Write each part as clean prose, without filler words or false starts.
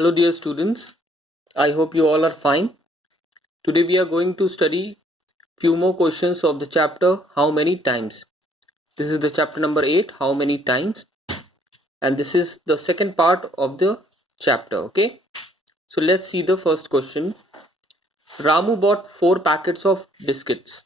Hello dear students, I hope you all are fine. Today we are going to study few more questions of the chapter how many times. This is the chapter number 8, how many times, and this is the second part of the chapter. Okay, so let's see the first question. Ramu bought 4 packets of biscuits.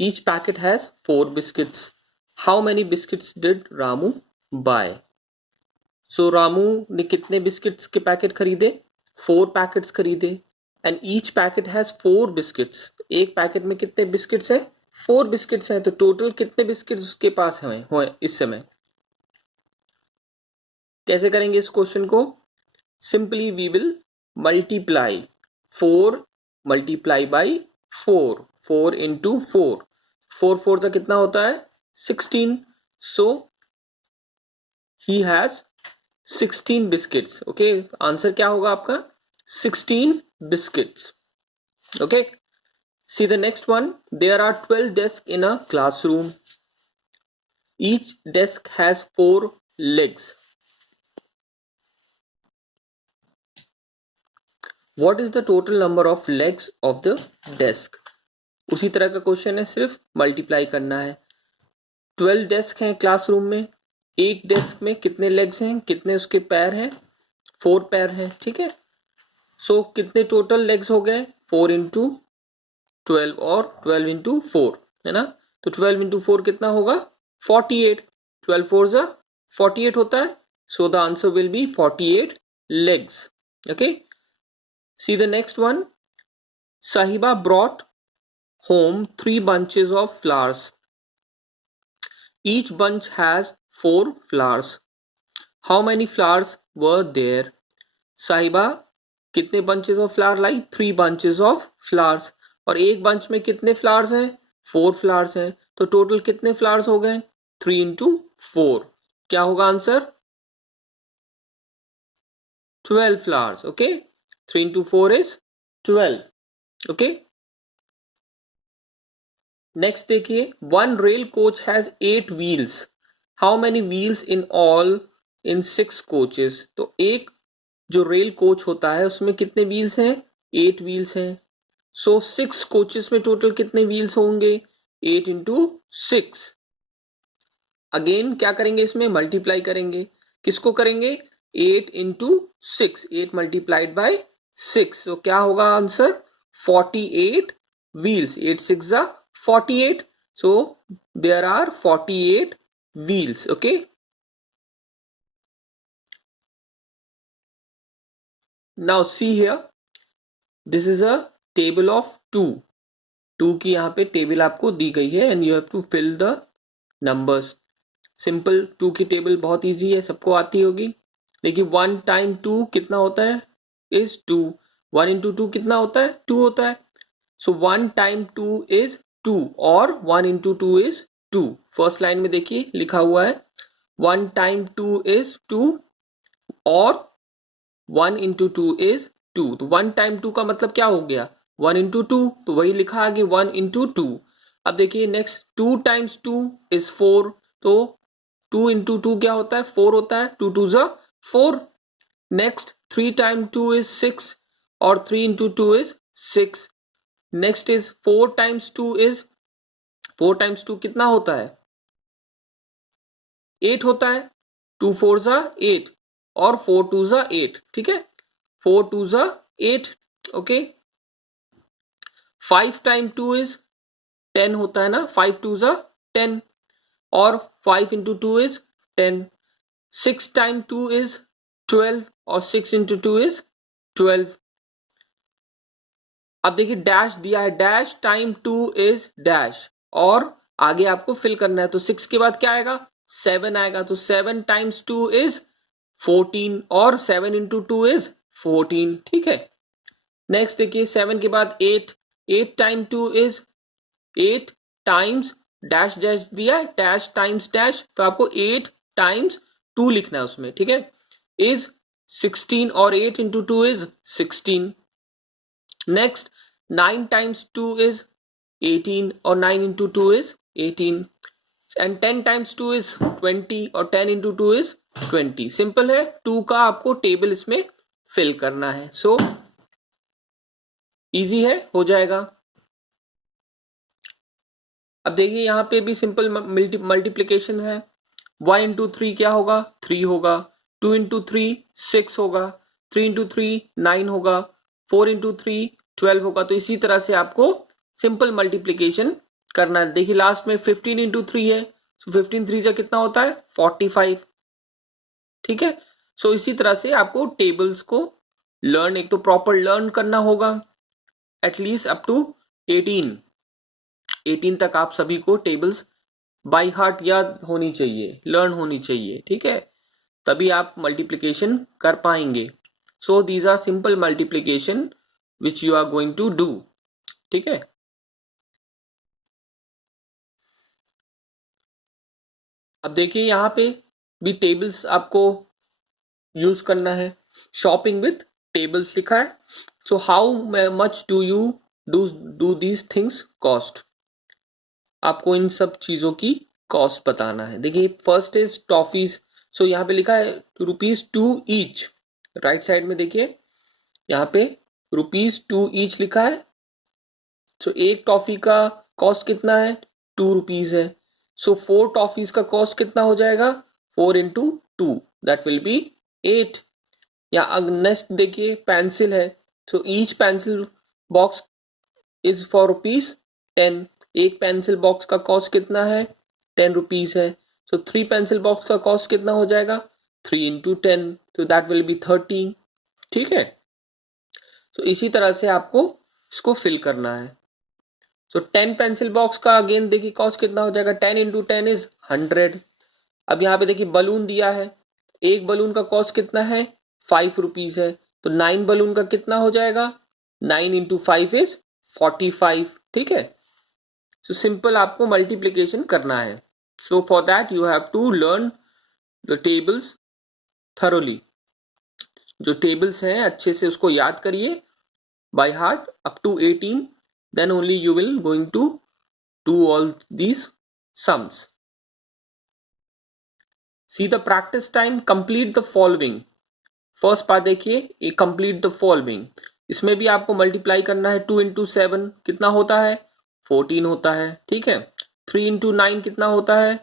Each packet has 4 biscuits. How many biscuits did Ramu buy? सो रामू ने कितने biscuits के packet खरीदे? 4 packets खरीदे and each packet has 4 biscuits. एक packet में कितने biscuits हैं? 4 biscuits हैं. तो टोटल कितने बिस्किट्स उसके पास हैं इस समय? कैसे करेंगे इस क्वेश्चन को? Simply we will multiply 4 multiply by 4. 4 into 4. 4 4 का कितना होता है? 16. So he has 16 biscuits. Okay, answer क्या होगा आपका? 16 biscuits. Okay, see the next one. There are 12 desks in a classroom. Each desk has 4 legs. What is the total number of legs of the desk? उसी तरह का question है, सिर्फ multiply करना है. 12 डेस्क हैं क्लासरूम में. एक डेस्क में कितने लेग्स हैं, कितने उसके पैर हैं? 4 पैर हैं. ठीक है, सो कितने टोटल लेग्स हो गए? 4 इंटू 12 और 12 इंटू 4 है ना. तो 12 इंटू 4 कितना होगा? 48. 12 4 जा 48 होता है. So the answer will be 48 legs. Okay, see the next one. साहिबा brought home 3 bunches of flowers. Each bunch has 4 flowers. How many flowers were there? साहिबा कितने bunches of flower lie? 3 bunches of flowers. और एक bunch में कितने flowers हैं? 4 flowers हैं. तो टोटल कितने flowers हो गए? 3 into 4. क्या होगा answer? 12 flowers. Okay, 3 into 4 is 12. Okay, next देखिए. One rail coach has 8 wheels. How many wheels in all in 6 coaches? तो एक जो रेल कोच होता है उसमें कितने व्हील्स हैं? 8 व्हील्स हैं. सो 6 कोचेस में टोटल कितने व्हील्स होंगे? 8 इंटू 6. अगेन क्या करेंगे, इसमें मल्टीप्लाई करेंगे. किसको करेंगे? 8 इंटू 6. 8 multiplied by 6. तो क्या होगा आंसर? 48 व्हील्स. 8 6 जा 48. So there are 48 wheels. Okay, now see here, this is a table of 2 की यहाँ पे टेबल आपको दी गई है and you have to fill the numbers. Simple 2 की टेबल बहुत इजी है, सबको आती होगी. देखिए 1 टाइम 2 कितना होता है? is 2. 1 इंटू 2 कितना होता है? 2 होता है. सो 1 टाइम 2 is 2 और 1 इंटू 2 is 2. फर्स्ट लाइन में देखिए लिखा हुआ है 1 टाइम 2 is 2 और 1 इंटू 2 is 2. तो 1 टाइम 2 का मतलब क्या हो गया? 1 इंटू 2. तो वही लिखा आगे 1 इंटू 2. अब देखिए नेक्स्ट 2 टाइम्स 2 is 4. तो 2 इंटू 2 क्या होता है? 4 होता है. 2 2 जा 4. नेक्स्ट 3 टाइम 2 is 6 और 3 into 2 is 6. Next is 4 times 2 is 4 times 2 कितना होता है? 8 होता है. 2 4 जा 8 और 4 2 जा 8. ठीक है, 4 2 जा 8. ओके, 5 टाइम 2 is 10 होता है ना. 5 2 जा 10 और 5 इंटू 2 is 10. 6 टाइम 2 is 12 और 6 इंटू 2 is 12. अब देखिए डैश दिया है, डैश टाइम 2 is डैश और आगे आपको फिल करना है. तो 6 के बाद क्या आएगा? 7 आएगा. तो 7 टाइम्स 2 is 14 और 7 इंटू 2 is 14. ठीक है, नेक्स्ट देखिए 7 के बाद 8. 8 time 2 is 8 times dash dash दिया है, डैश टाइम्स डैश. तो आपको 8 टाइम्स 2 लिखना है उसमें. ठीक है, इज 16 और 8 into 2 is 16. Next 9 times 2 is 18 और 9 into 2 is 18. And 10 times 2 is 20 और 10 इंटू 2 is 20। सिंपल है, 2 का आपको टेबल इसमें फिल करना है। सो इजी है, हो जाएगा। अब देखिए यहाँ पे भी सिंपल मल्टीप्लीकेशन है। 1 इंटू 3 क्या होगा? 3 होगा। 2 इंटू 3 6 होगा। 3 इंटू 3 9 होगा। 4 इंटू 3 12 होगा। तो इसी तरह से आपको सिंपल मल्टीप्लीकेशन करना है। देखिए लास्ट में 15 इंटू 3 है, सो 15 3 जा कितना होता है? 45। ठीक है, सो इसी तरह से आपको टेबल्स को लर्न, एक तो प्रॉपर लर्न करना होगा एटलीस्ट अप टू 18 तक। आप सभी को टेबल्स बाय हार्ट याद होनी चाहिए, लर्न होनी चाहिए। ठीक है, तभी आप मल्टीप्लिकेशन कर पाएंगे। So these are simple multiplication which you are going to do. ठीक है, अब देखिए यहाँ पे भी टेबल्स आपको यूज करना है। शॉपिंग विथ टेबल्स लिखा है। So how much do you do these things cost? आपको इन सब चीजों की कॉस्ट बताना है। देखिए फर्स्ट इज टॉफीज। सो यहाँ पे लिखा है ₹2 ईच। राइट साइड में देखिए यहाँ पे ₹2 ईच लिखा है। सो एक टॉफी का कॉस्ट कितना है? ₹2 है। सो 4 टॉफीज का कॉस्ट कितना हो जाएगा? 4 इंटू 2 दैट विल बी 8। या नेक्स्ट देखिए पेंसिल है। So each pencil box is for ₹10। एक पेंसिल बॉक्स का कॉस्ट कितना है? ₹10 है। सो 3 पेंसिल बॉक्स का कॉस्ट कितना हो जाएगा? 3 इंटू 10, तो दैट विल बी 30। ठीक है, तो इसी तरह से आपको इसको फिल करना है। सो 10 पेंसिल बॉक्स का अगेन देखिए कॉस्ट कितना हो जाएगा? 10 इंटू 10 इज 100। अब यहाँ पे देखिए बलून दिया है। एक बलून का कॉस्ट कितना है? ₹5 है। तो 9 बलून का कितना हो जाएगा? 9 इंटू 5 इज 45। ठीक है, सो सिंपल आपको मल्टीप्लीकेशन करना है। So for that you have to learn the tables thoroughly. जो टेबल्स हैं अच्छे से उसको याद करिए by heart up to 18, then only you will going to do all these sums. See the practice time, complete the following. First part देखिए, a complete the following. इसमें भी आपको मल्टीप्लाई करना है। 2 इंटू 7 कितना होता है? 14 होता है। ठीक है, 3 इंटू 9 कितना होता है?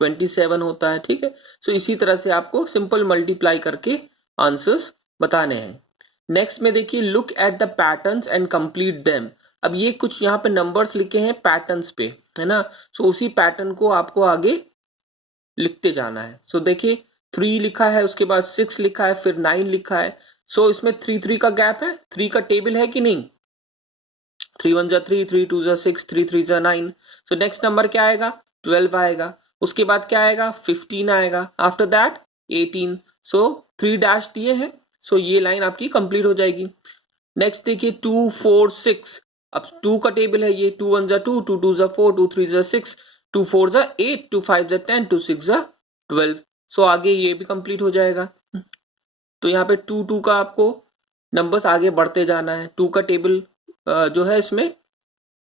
27 होता है। ठीक है, सो इसी तरह से आपको सिंपल मल्टीप्लाई करके आंसर्स बताने हैं। नेक्स्ट में देखिए look at the patterns and complete them. अब ये कुछ यहाँ पे नंबर्स लिखे हैं पैटर्न्स पे, है ना? सो उसी पैटर्न को आपको आगे लिखते जाना है। सो देखिए 3 लिखा है, उसके बाद 6 लिखा है, फिर 9 लिखा है। सो इसमें 3 का गैप है। 3 का टेबल है कि नहीं? 3 1 जा 3, 3 2 जा 6, 3 3 जा 9। सो नेक्स्ट नंबर क्या आएगा? 12 आएगा। उसके बाद क्या आएगा? 15 आएगा। After that 18। सो 3 डैश दिए हैं, सो ये लाइन आपकी कंप्लीट हो जाएगी। नेक्स्ट देखिए 2 4 6। अब 2 का टेबल है ये। 2 1 जा 2, 2 2 जा 4, 2 3 जा 6, 2 4 जा 8, 2 5 जा 10, 2 6 जा 12। सो आगे ये भी कंप्लीट हो जाएगा। तो यहाँ पे 2 2 का आपको नंबर्स आगे बढ़ते जाना है। 2 का टेबल जो है इसमें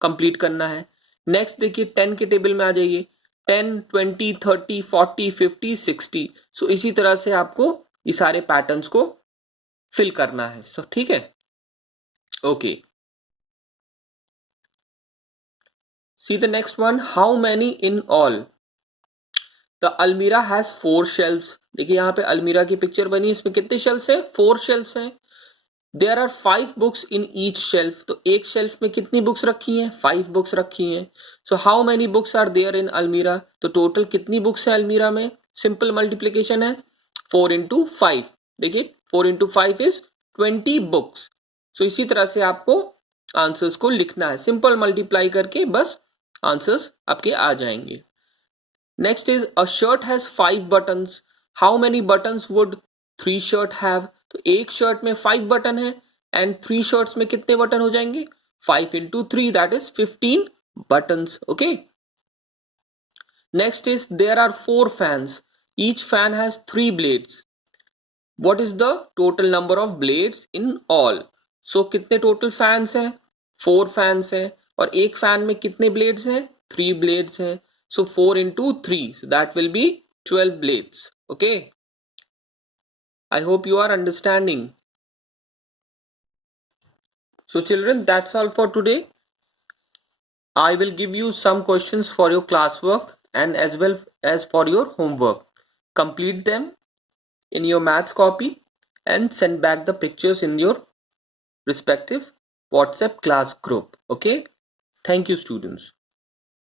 कंप्लीट करना है। नेक्स्ट देखिए 10 के टेबल में आ जाइए। 10 20 30 40 50 60। सो इसी तरह से आपको ये सारे पैटर्न्स को फिल करना है। सो ठीक है, okay. See the next one, how many in all? The अलमीरा हैज 4 शेल्फ्स। देखिए यहाँ पे अलमीरा की पिक्चर बनी, इसमें कितने शेल्फ्स हैं? 4 शेल्फ्स हैं। There are 5 books in each shelf. तो एक शेल्फ में कितनी बुक्स रखी हैं? 5 बुक्स रखी हैं। So how many books are there in अलमीरा? तो टोटल कितनी बुक्स है अलमीरा में? सिंपल मल्टीप्लीकेशन है, 4 इंटू 5। देखिए 4 इंटू 5 इज 20 बुक्स। सो इसी तरह से आपको आंसर्स को लिखना है। सिंपल मल्टीप्लाई करके बस आंसर्स आपके आ जाएंगे। Next is a shirt has 5 buttons. How many buttons would 3 shirt have? तो एक शर्ट में 5 बटन है एंड 3 शर्ट्स में कितने बटन हो जाएंगे? 5 into 3 that is 15 buttons. Okay, next is there are 4 fans. Each fan has 3 blades. What is the total number of blades in all? So कितने total fans हैं? 4 fans हैं। और एक फैन में कितने ब्लेड्स हैं? 3 ब्लेड्स हैं। So 4 into 3, so that will be 12 blades. Okay. I hope you are understanding. So children, that's all for today. I will give you some questions for your classwork and as well as for your homework. Complete them in your maths copy and send back the pictures in your respective WhatsApp class group. Okay? Thank you, students.